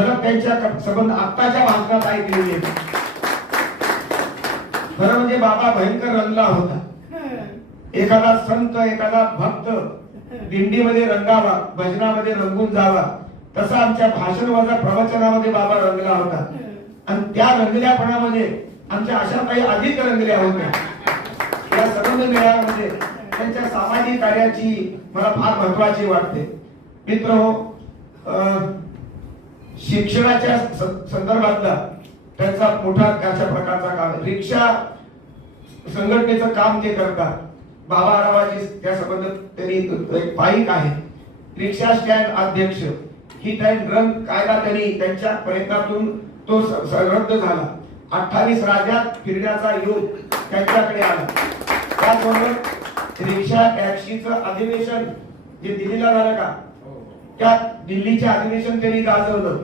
झलक त्यांच्या संबंध आत्ताच्या भाषणात ऐकलेली आहे खरं म्हणजे बाबा भयंकर रंगला होता. एखादा संत एखादा भक्त दिंडीमध्ये रंगावा भजनामध्ये रंगून जावा तसा आमच्या भाषण वजा प्रवचनामध्ये बाबा रंगला होता. आणि त्या रंगल्यापणामध्ये आमच्या अशा काही अधिक रंगल्या होत्या. या संबंध मेळाव्यामध्ये त्यांच्या सामाजिक कार्याची मला फार महत्वाची वाटते. मित्र हो शिक्षणाच्या संदर्भातला त्यांचा मोठा अशा प्रकारचा काम रिक्षा संघटनेचं काम ते करतात. बाबा आरावाजी त्या संबंध त्यांनी एक पाईक आहे. रिक्षा स्टँड अध्यक्ष. ही टाइम रन कायदा त्यांनी त्यांच्या प्रयत्नातून तो रद्द झाला. अठ्ठावीस राज्यात फिरण्याचा योग त्यांच्याकडे आला. त्याचबरोबर रिक्षा टॅक्सीचं अधिवेशन जे दिल्लीला झालं का? त्या दिल्लीचे अधिवेशन त्यांनी गाजवलं.